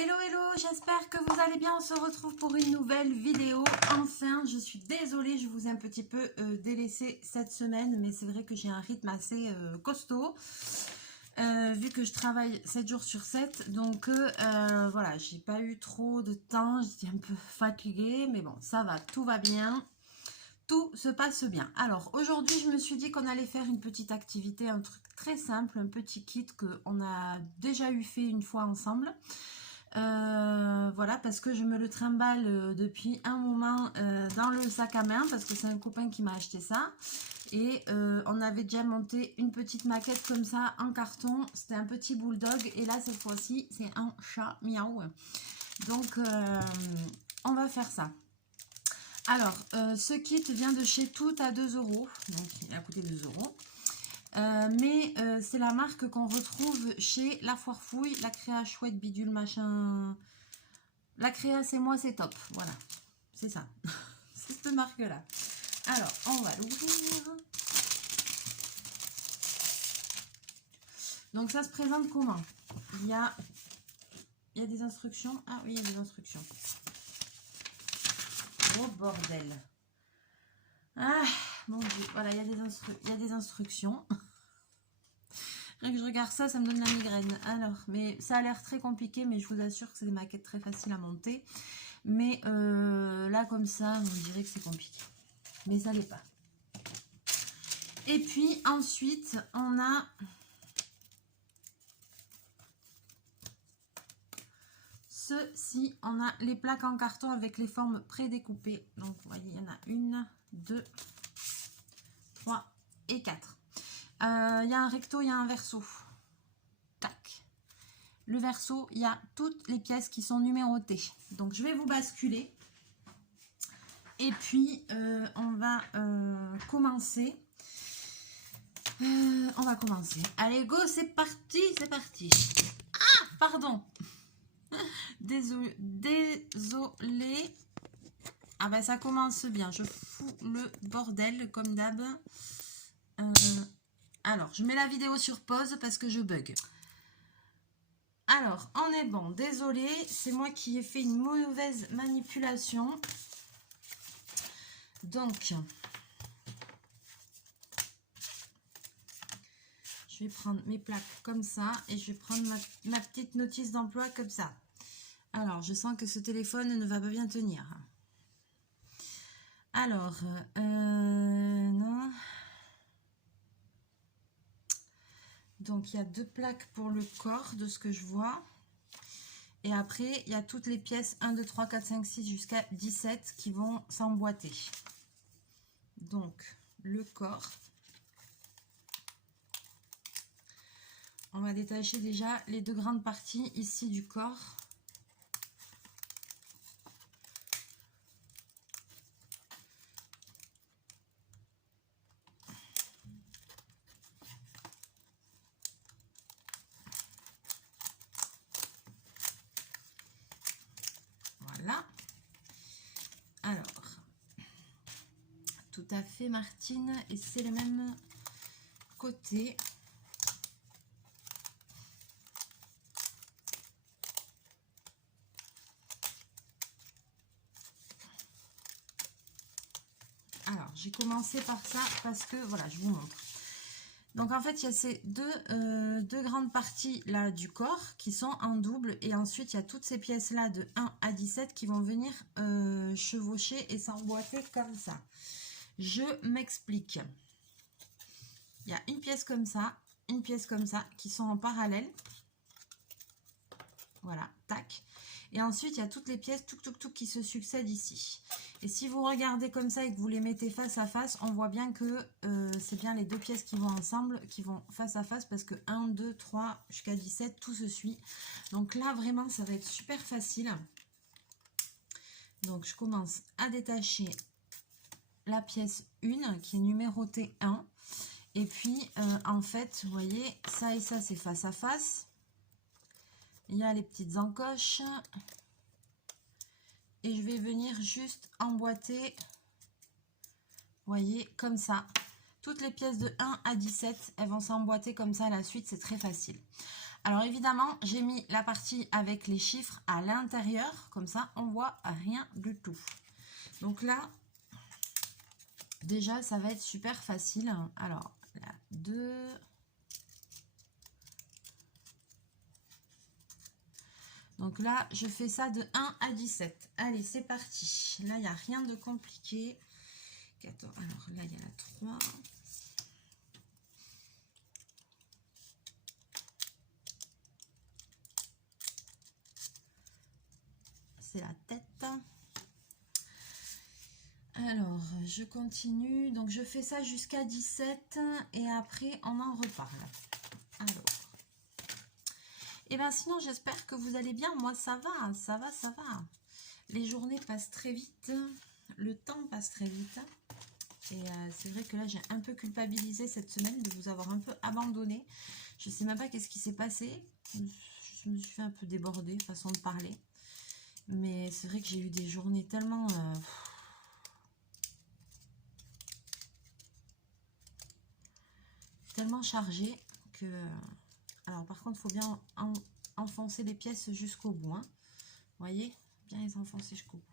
Hello hello, j'espère que vous allez bien, on se retrouve pour une nouvelle vidéo. Enfin, je suis désolée, je vous ai un petit peu délaissé cette semaine, mais c'est vrai que j'ai un rythme assez costaud, vu que je travaille 7 jours sur 7, donc voilà, j'ai pas eu trop de temps, j'étais un peu fatiguée, mais bon, ça va, tout va bien. Tout se passe bien. Alors aujourd'hui, je me suis dit qu'on allait faire une petite activité, un truc très simple, un petit kit qu'on a déjà eu fait une fois ensemble. Voilà, parce que je me le trimballe depuis un moment dans le sac à main, parce que c'est un copain qui m'a acheté ça. Et on avait déjà monté une petite maquette comme ça en carton. C'était un petit bulldog. Et là, cette fois-ci, c'est un chat miaou. Donc, on va faire ça. Alors, ce kit vient de chez Tout à 2 €. Donc, il a coûté 2 €. Mais c'est la marque qu'on retrouve chez La Foire Fouille, La Créa Chouette Bidule Machin. La Créa, c'est moi, c'est top. Voilà, c'est ça. C'est cette marque-là. Alors, on va l'ouvrir. Donc, ça se présente comment? Il y a des instructions. Ah oui, il y a des instructions. Oh bordel. Ah, mon Dieu. Voilà, il y a des instructions. Rien que je regarde ça, ça me donne la migraine. Alors, mais ça a l'air très compliqué, mais je vous assure que c'est des maquettes très faciles à monter. Mais là, comme ça, on dirait que c'est compliqué. Mais ça l'est pas. Et puis, ensuite, on a ceci. On a les plaques en carton avec les formes prédécoupées. Donc, vous voyez, il y en a 1, 2, 3 et 4. Il y a un recto, il y a un verso. Tac. Le verso, il y a toutes les pièces qui sont numérotées. Donc, je vais vous basculer. Et puis, on va commencer. On va commencer. Allez, go, c'est parti, c'est parti. Ah, pardon. Désolé. Ah ben, ça commence bien. Je fous le bordel, comme d'hab. Alors, je mets la vidéo sur pause parce que je bug. Alors, on est bon. Désolé, c'est moi qui ai fait une mauvaise manipulation. Donc, je vais prendre mes plaques comme ça et je vais prendre ma petite notice d'emploi comme ça. Alors, je sens que ce téléphone ne va pas bien tenir. Alors, non. Donc, il y a 2 plaques pour le corps de ce que je vois. Et après, il y a toutes les pièces 1, 2, 3, 4, 5, 6 jusqu'à 17 qui vont s'emboîter. Donc, le corps. On va détacher déjà les 2 grandes parties ici du corps. Voilà. Alors, tout à fait Martine, et c'est le même côté. Alors, j'ai commencé par ça parce que, voilà, je vous montre. Donc, en fait, il y a ces deux grandes parties là du corps qui sont en double. Et ensuite, il y a toutes ces pièces-là de 1 à 17 qui vont venir chevaucher et s'emboîter comme ça. Je m'explique. Il y a une pièce comme ça qui sont en parallèle. Voilà, tac. Et ensuite, il y a toutes les pièces qui se succèdent ici. Et si vous regardez comme ça et que vous les mettez face à face, on voit bien que c'est bien les 2 pièces qui vont ensemble, qui vont face à face, parce que 1, 2, 3 jusqu'à 17, tout se suit. Donc là, vraiment, ça va être super facile. Donc, je commence à détacher la pièce 1 qui est numérotée 1. Et puis, en fait, vous voyez, ça et ça, c'est face à face. Il y a les petites encoches. Et je vais venir juste emboîter, vous voyez, comme ça. Toutes les pièces de 1 à 17, elles vont s'emboîter comme ça à la suite, c'est très facile. Alors évidemment, j'ai mis la partie avec les chiffres à l'intérieur, comme ça on voit rien du tout. Donc là, déjà ça va être super facile. Alors, là, 2... Donc là, je fais ça de 1 à 17. Allez, c'est parti. Là, il n'y a rien de compliqué. 14. Alors là, il y a la 3. C'est la tête. Alors, je continue. Donc, je fais ça jusqu'à 17 et après, on en reparle. Alors. Et bien, sinon, j'espère que vous allez bien. Moi, ça va, ça va, ça va. Les journées passent très vite. Le temps passe très vite. Et c'est vrai que là, j'ai un peu culpabilisé cette semaine de vous avoir un peu abandonné. Je ne sais même pas qu'est-ce qui s'est passé. Je me suis fait un peu déborder, façon de parler. Mais c'est vrai que j'ai eu des journées tellement... tellement chargées que... Alors par contre, il faut bien enfoncer les pièces jusqu'au bout. Hein. Vous voyez? Bien les enfoncer jusqu'au bout.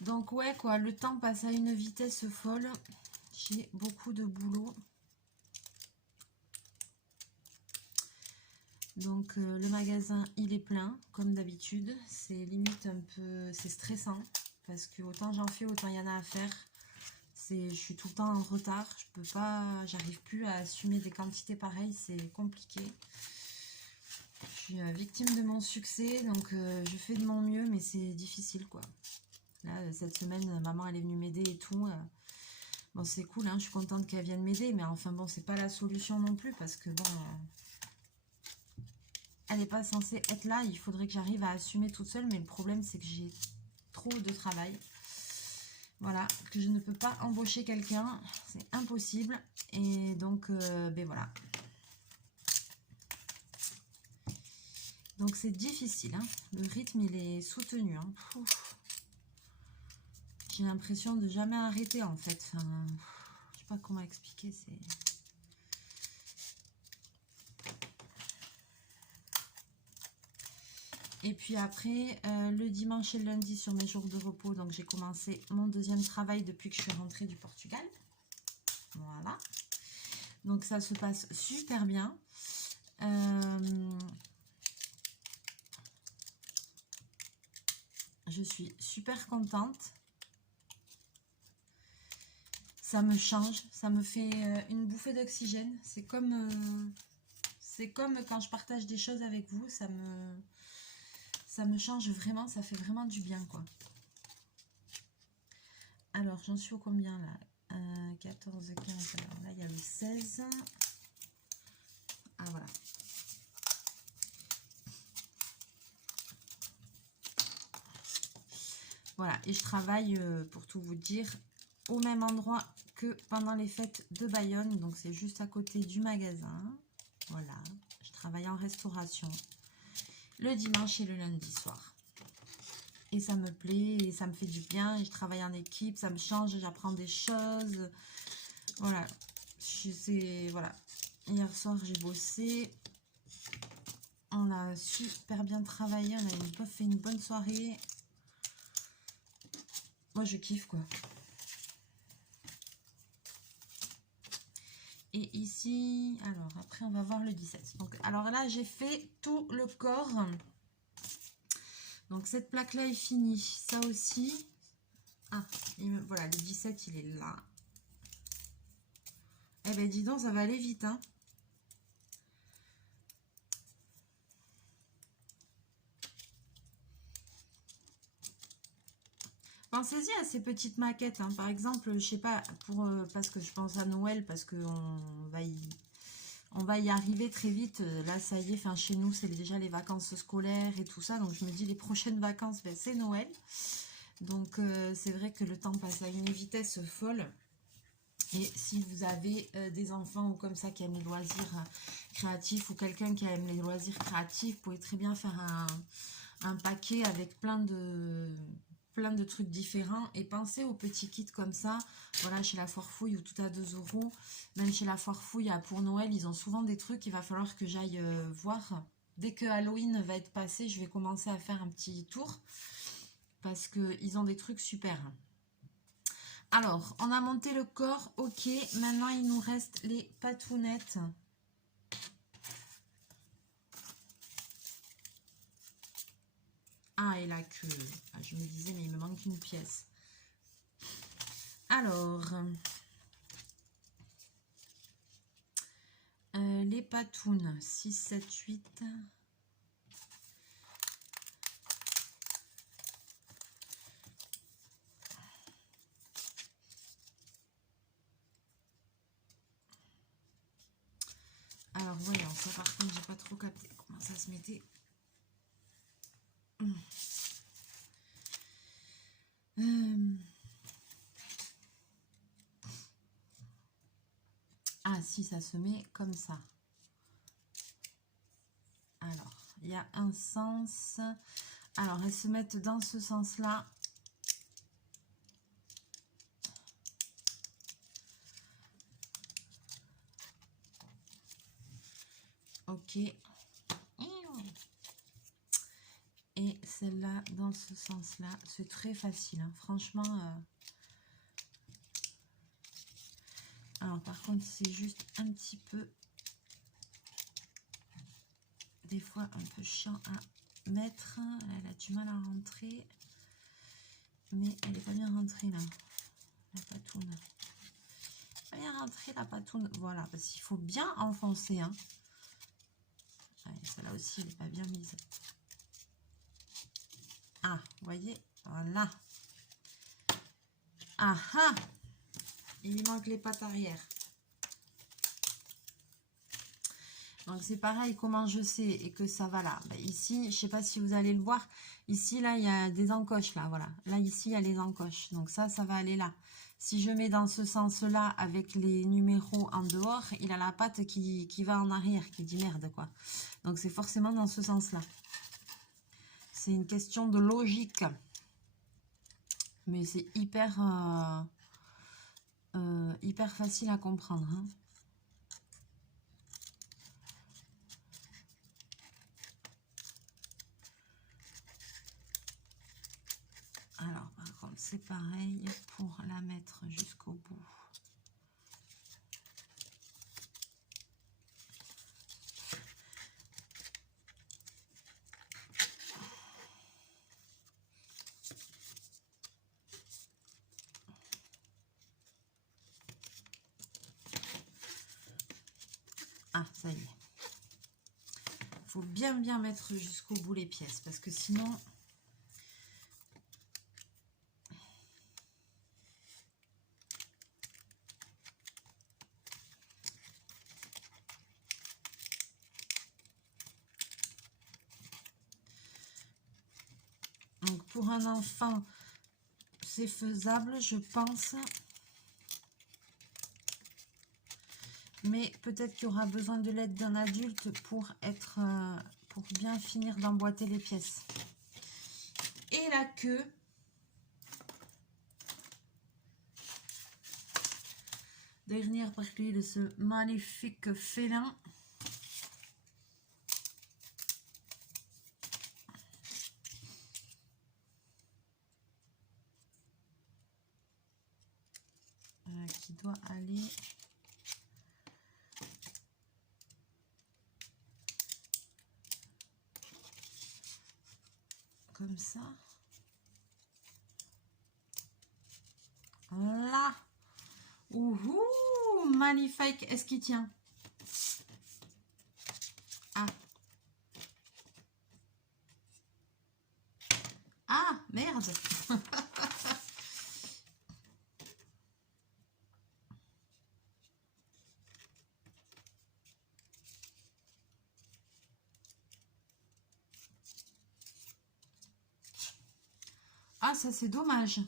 Donc ouais, quoi, le temps passe à une vitesse folle. J'ai beaucoup de boulot. Donc le magasin, il est plein, comme d'habitude. C'est limite un peu... c'est stressant. Parce que autant j'en fais, autant il y en a à faire. Je suis tout le temps en retard. Je peux pas... J'arrive plus à assumer des quantités pareilles. C'est compliqué. Je suis victime de mon succès. Donc je fais de mon mieux, mais c'est difficile, quoi. Là, cette semaine, maman, elle est venue m'aider et tout. Bon, c'est cool, hein, je suis contente qu'elle vienne m'aider. Mais enfin, bon, c'est pas la solution non plus. Parce que, bon... elle n'est pas censée être là, il faudrait que j'arrive à assumer toute seule, mais le problème c'est que j'ai trop de travail. Voilà, que je ne peux pas embaucher quelqu'un, c'est impossible. Et donc, ben voilà. Donc c'est difficile, hein. Le rythme il est soutenu. Hein. J'ai l'impression de jamais arrêter en fait. Enfin, je sais pas comment expliquer, c'est... Et puis après, le dimanche et le lundi sur mes jours de repos, donc j'ai commencé mon deuxième travail depuis que je suis rentrée du Portugal. Voilà. Donc ça se passe super bien. Je suis super contente. Ça me change, ça me fait une bouffée d'oxygène. C'est comme quand je partage des choses avec vous, ça me change vraiment, ça fait vraiment du bien, quoi. Alors, j'en suis au combien, là 14, 15, alors là, il y a le 16. Ah, voilà. Voilà, et je travaille, pour tout vous dire, au même endroit que pendant les fêtes de Bayonne. Donc, c'est juste à côté du magasin. Voilà, je travaille en restauration le dimanche et le lundi soir. Et ça me plaît, et ça me fait du bien. Et je travaille en équipe, ça me change, j'apprends des choses. Voilà, voilà. Hier soir, j'ai bossé. On a super bien travaillé, on a fait une bonne soirée. Moi, je kiffe, quoi. Et ici, alors après, on va voir le 17. Donc, alors là, j'ai fait tout le corps. Donc, cette plaque-là est finie. Ça aussi. Ah, voilà, le 17, il est là. Eh ben, dis donc, ça va aller vite, hein. Pensez-y à ces petites maquettes, hein. Par exemple, je sais pas, parce que je pense à Noël, parce qu'on va y arriver très vite. Là, ça y est, enfin, chez nous, c'est déjà les vacances scolaires et tout ça. Donc, je me dis, les prochaines vacances, ben, c'est Noël. Donc, c'est vrai que le temps passe à une vitesse folle. Et si vous avez des enfants ou comme ça qui aiment les loisirs créatifs ou quelqu'un qui aime les loisirs créatifs, vous pouvez très bien faire un paquet avec plein de trucs différents. Et pensez aux petits kits comme ça. Voilà, chez la Foire Fouille ou tout à 2 €. Même chez la Foire Fouille, pour Noël, ils ont souvent des trucs. Il va falloir que j'aille voir. Dès que Halloween va être passé, je vais commencer à faire un petit tour. Parce qu'ils ont des trucs super. Alors, on a monté le corps, ok. Maintenant, il nous reste les patounettes. Ah, et la queue. Ah, je me disais, mais il me manque une pièce. Alors, les patounes, 6, 7, 8. Alors, voyons, ça par contre, j'ai pas trop capté comment ça se mettait. Ah, si, ça se met comme ça. Alors, il y a un sens. Alors, elles se mettent dans ce sens-là. Ok. Et celle-là dans ce sens-là. C'est très facile, hein. Franchement. Alors, par contre, c'est juste un petit peu... Des fois, un peu chiant à mettre. Elle a du mal à rentrer. Mais elle n'est pas bien rentrée, là. La patoune. Pas bien rentrée, la patoune. Voilà, parce qu'il faut bien enfoncer, hein. Celle-là aussi, elle n'est pas bien mise. Ah, vous voyez, voilà. Ah ah, il lui manque les pattes arrière. Donc c'est pareil, comment je sais et que ça va là. Ben, ici, je sais pas si vous allez le voir. Ici, là, il y a des encoches, là, voilà. Là, ici, il y a les encoches. Donc ça va aller là. Si je mets dans ce sens-là avec les numéros en dehors, il a la patte qui va en arrière, qui dit merde, quoi. Donc c'est forcément dans ce sens-là. C'est une question de logique. Mais c'est hyper facile à comprendre, hein. Alors, par contre, c'est pareil pour la mettre jusqu'au bout. Ah, ça y est. Il faut bien mettre jusqu'au bout les pièces parce que sinon... Donc, pour un enfant, c'est faisable, je pense. Mais peut-être qu'il y aura besoin de l'aide d'un adulte pour bien finir d'emboîter les pièces. Et la queue. Dernière partie de ce magnifique félin. Qui doit aller comme ça. Là. Ouhou, magnifique. Est-ce qu'il tient? Ah. Ah, merde. Ah, ça c'est dommage.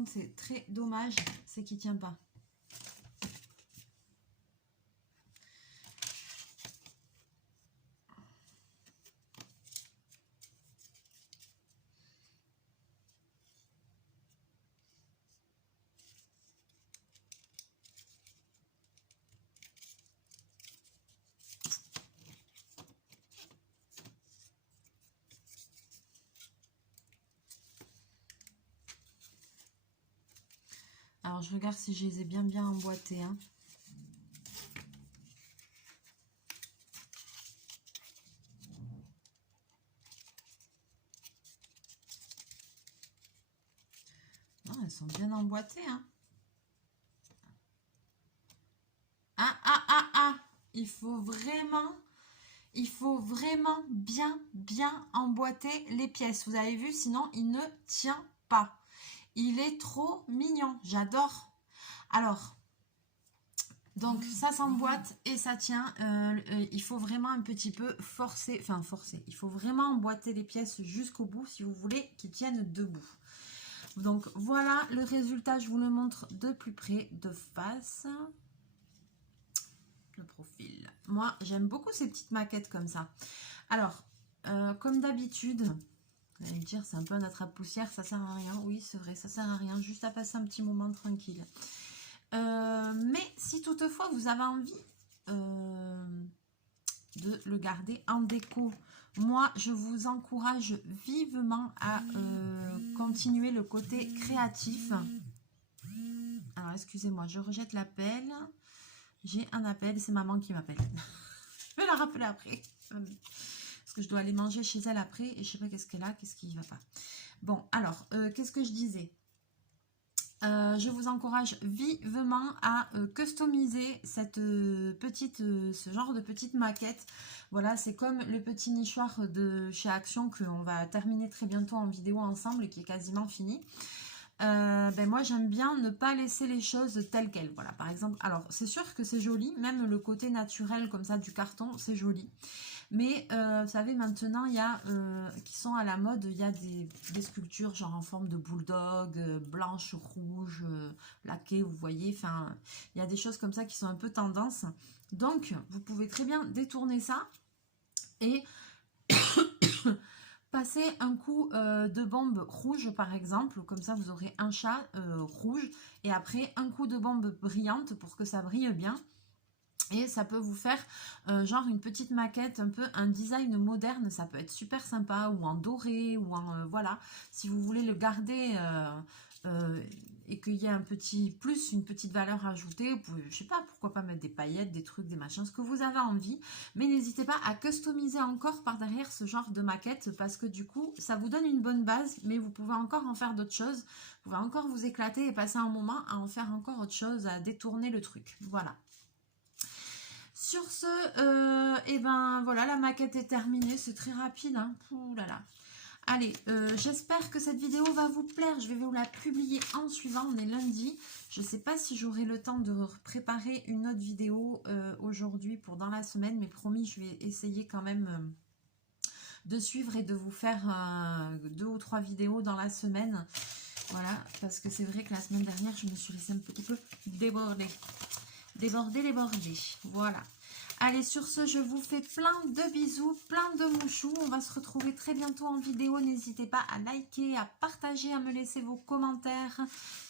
contre, c'est très dommage, c'est qu'il tient pas. Alors, je regarde si je les ai bien emboîtés. Hein. Non, elles sont bien emboîtées. Hein. Ah. Il faut vraiment bien emboîter les pièces. Vous avez vu, sinon il ne tient pas. Il est trop mignon. J'adore. Alors, donc ça s'emboîte et ça tient. Il faut vraiment un petit peu forcer. Enfin, forcer. Il faut vraiment emboîter les pièces jusqu'au bout si vous voulez qu'ils tiennent debout. Donc, voilà le résultat. Je vous le montre de plus près, de face. Le profil. Moi, j'aime beaucoup ces petites maquettes comme ça. Alors, comme d'habitude... Vous allez me dire, c'est un peu un attrape-poussière, ça sert à rien. Oui, c'est vrai, ça sert à rien, juste à passer un petit moment tranquille. Mais si toutefois vous avez envie de le garder en déco, moi, je vous encourage vivement à continuer le côté créatif. Alors, excusez-moi, je rejette l'appel. J'ai un appel, c'est maman qui m'appelle. Je vais la rappeler après. Parce que je dois aller manger chez elle après et je sais pas qu'est-ce qu'elle a, qu'est-ce qui va pas. Bon, alors, qu'est-ce que je disais? Je vous encourage vivement à customiser cette ce genre de petite maquette. Voilà, c'est comme le petit nichoir de chez Action qu'on va terminer très bientôt en vidéo ensemble et qui est quasiment fini. Ben moi j'aime bien ne pas laisser les choses telles quelles. Voilà, par exemple, alors c'est sûr que c'est joli, même le côté naturel comme ça du carton, c'est joli. Mais vous savez, maintenant, il y a, qui sont à la mode, il y a des sculptures genre en forme de bulldog, blanche, rouge, laquée, vous voyez. Enfin, il y a des choses comme ça qui sont un peu tendance. Donc, vous pouvez très bien détourner ça et passer un coup de bombe rouge, par exemple. Comme ça, vous aurez un chat rouge. Et après, un coup de bombe brillante pour que ça brille bien. Et ça peut vous faire genre une petite maquette, un peu un design moderne, ça peut être super sympa, ou en doré, ou en voilà. Si vous voulez le garder et qu'il y ait un petit plus, une petite valeur ajoutée, vous pouvez, je sais pas, pourquoi pas mettre des paillettes, des trucs, des machins, ce que vous avez envie. Mais n'hésitez pas à customiser encore par derrière ce genre de maquette, parce que du coup, ça vous donne une bonne base, mais vous pouvez encore en faire d'autres choses. Vous pouvez encore vous éclater et passer un moment à en faire encore autre chose, à détourner le truc. Voilà. Sur ce, et ben voilà, la maquette est terminée, c'est très rapide, hein. Ouh là là. Allez, j'espère que cette vidéo va vous plaire, je vais vous la publier en suivant, on est lundi. Je ne sais pas si j'aurai le temps de préparer une autre vidéo aujourd'hui pour dans la semaine, mais promis, je vais essayer quand même de suivre et de vous faire 2 ou 3 vidéos dans la semaine. Voilà, parce que c'est vrai que la semaine dernière, je me suis laissée un petit peu déborder. Déborder. Voilà. Allez, sur ce, je vous fais plein de bisous, plein de mouchous. On va se retrouver très bientôt en vidéo. N'hésitez pas à liker, à partager, à me laisser vos commentaires.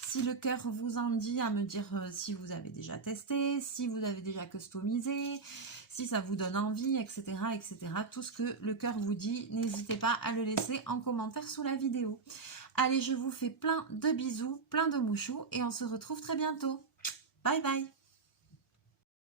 Si le cœur vous en dit, à me dire si vous avez déjà testé, si vous avez déjà customisé, si ça vous donne envie, etc. etc. Tout ce que le cœur vous dit, n'hésitez pas à le laisser en commentaire sous la vidéo. Allez, je vous fais plein de bisous, plein de mouchous et on se retrouve très bientôt. Bye bye!